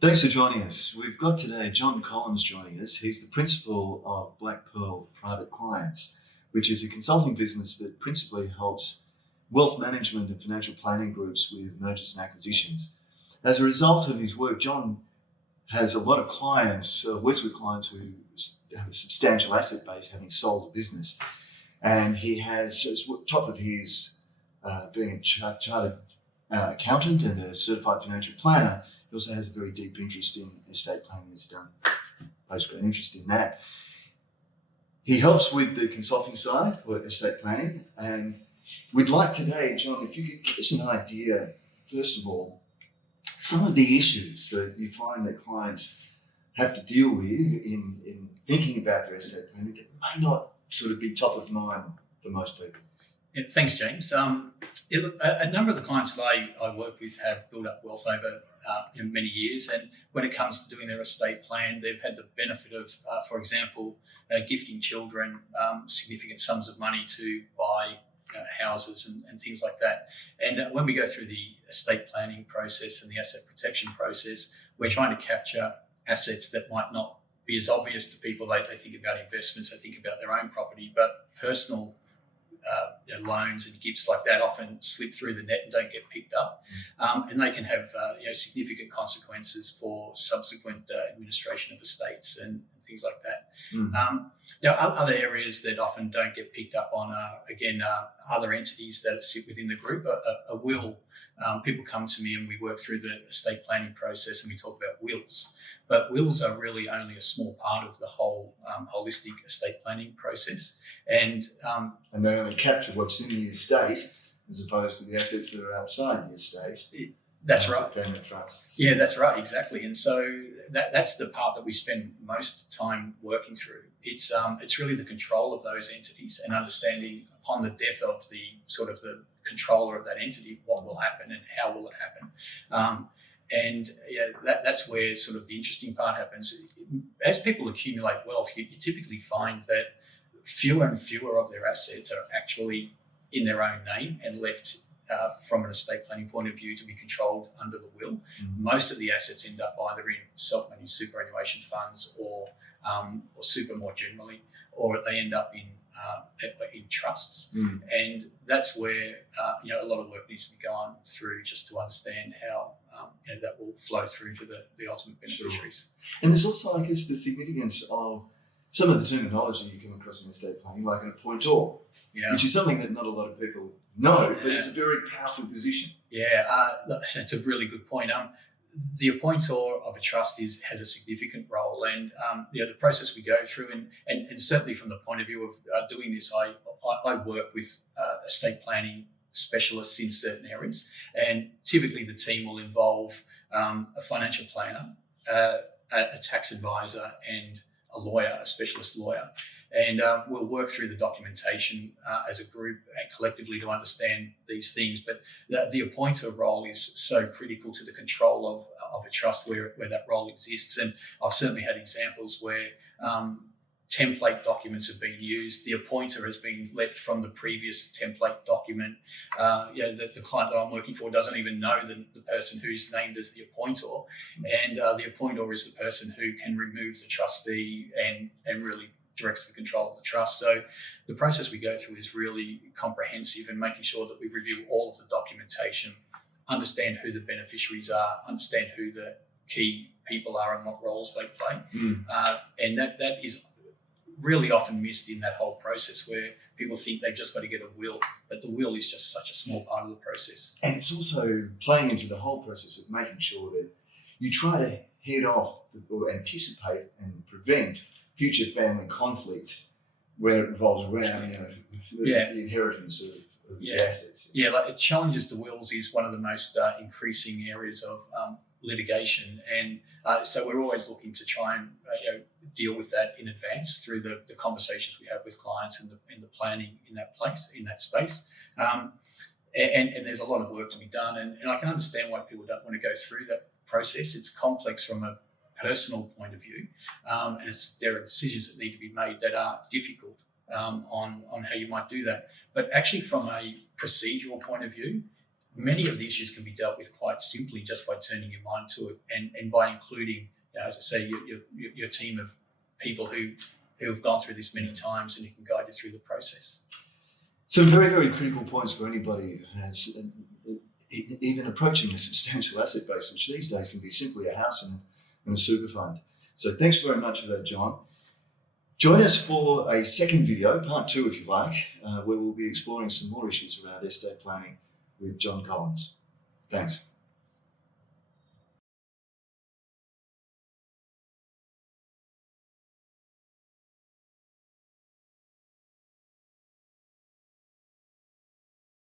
Thanks for joining us. We've got today John Collins joining us. He's the principal of Black Pearl Private Clients, which is a consulting business that principally helps wealth management and financial planning groups with mergers and acquisitions. As a result of his work, John has a lot of clients, works with clients who have a substantial asset base, having sold a business. And he has, as top of his being a chartered accountant and a certified financial planner, he also has a very deep interest in estate planning. He's done postgrad interest in that. He helps with the consulting side for estate planning. And we'd like today, John, if you could give us an idea, first of all, some of the issues that you find that clients have to deal with in thinking about their estate planning that may not sort of be top of mind for most people. Yeah, thanks, James. A number of the clients that I work with have built up wealth over many years, and when it comes to doing their estate plan, they've had the benefit of, for example, gifting children significant sums of money to buy houses and things like that. And when we go through the estate planning process and the asset protection process, we're trying to capture assets that might not be as obvious to people. They think about investments, they think about their own property, but personal loans and gifts like that often slip through the net and don't get picked up, and they can have significant consequences for subsequent administration of estates and things like that. Other areas that often don't get picked up on are other entities that sit within the group. A will. People come to me and we work through the estate planning process and we talk about wills. But wills are really only a small part of the whole holistic estate planning process. And they only capture what's in the estate as opposed to the assets that are outside the estate. That's right. Family trusts. Yeah, that's right, exactly. And so that's the part that we spend most time working through. It's really the control of those entities and understanding upon the death of the controller of that entity, what will happen and how will it happen. That's where sort of the interesting part happens. As people accumulate wealth, you typically find that fewer and fewer of their assets are actually in their own name and left from an estate planning point of view to be controlled under the will. Most of the assets end up either in self-managed superannuation funds or super more generally, or they end up in trusts. And that's where a lot of work needs to be gone through just to understand how that will flow through to the ultimate beneficiaries. Sure. And there's also, I guess, the significance of some of the terminology you come across in estate planning, like an appointor, which is something that not a lot of people know, but it's a very powerful position. That's a really good point. The appointer of a trust has a significant role, and the process we go through, and certainly from the point of view of doing this, I work with estate planning specialists in certain areas, and typically the team will involve a financial planner, a tax advisor, and a lawyer, a specialist lawyer. And we'll work through the documentation as a group and collectively to understand these things. But the appointer role is so critical to the control of a trust where that role exists. And I've certainly had examples where template documents have been used. The appointer has been left from the previous template document. The client that I'm working for doesn't even know the person who's named as the appointer. And the appointer is the person who can remove the trustee and really directs the control of the trust. So the process we go through is really comprehensive and making sure that we review all of the documentation, understand who the beneficiaries are, understand who the key people are and what roles they play. And that is really often missed in that whole process, where people think they've just got to get a will, but the will is just such a small part of the process. And it's also playing into the whole process of making sure that you try to head off or anticipate and prevent future family conflict when it revolves around the inheritance of the assets. Like challenges to wills is one of the most increasing areas of litigation, and so we're always looking to try and deal with that in advance through the conversations we have with clients and the planning in that space. And there's a lot of work to be done, and I can understand why people don't want to go through that process. It's complex from a personal point of view, and there are decisions that need to be made that are difficult on how you might do that. But actually, from a procedural point of view, many of the issues can be dealt with quite simply just by turning your mind to it and by including, as I say, your team of people who have gone through this many times and who can guide you through the process. Some very, very critical points for anybody who has even approaching a substantial asset base, which these days can be simply a house and a super fund. So thanks very much for that, John. Join us for a second video, part 2 if you like, where we'll be exploring some more issues around estate planning with John Collins. Thanks.